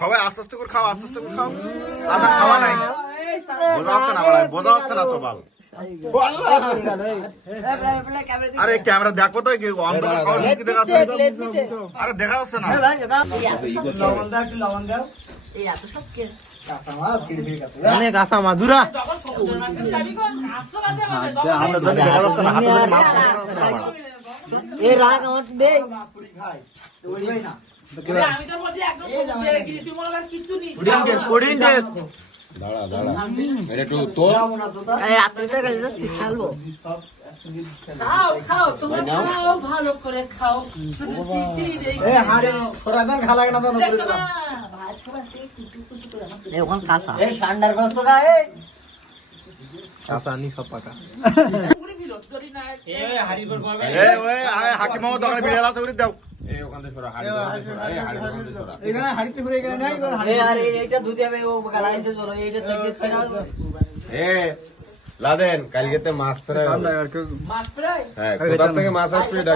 সবাই আস্তে আস্তে করে খাও, আস্তে আস্তে করে খাও। আদা খাওয়া নাই, বোঝা হচ্ছে না বড়াই, বোঝা হচ্ছে না তো বাল। আরে ক্যামেরা দেখো তো, কি অন্ধকার খাওয়া কি দেখা যাচ্ছে? আরে দেখা যাচ্ছে না। অনেক আসা মাধুরা হাতে ধরে দেখা যাচ্ছে না, হাতে ধরে মাছ দেখা যাচ্ছে না বাড়া। এ রাগ আমার দে দাঁড়া দাঁড়া এটা একটু তোর রাত্রিতে গেলে শিখালবো খাও খাও তোমরা খাও ভালো করে খাও শুধু সিদ্ধি রেখে ওখান কাঁচা ঠান্ডার ব্যস্ত গা কাঁচা আনি সব পাকা এ ওই আয় হাকিম মামা দোকানে বিড়াল আছে, ওরে দাও। এই ওখান থেকে সরা হাড়ি ওখান থেকে সরা এই হাড়ি ওখান থেকে সরা এইটা দুধ হবে ও গালাইতে বলো এইটা এ লাদেন কালকেতে মাছ ফ্রাই হবে। মাছ ফ্রাই হ্যাঁ কোথা থেকে মাছ আসবে এটা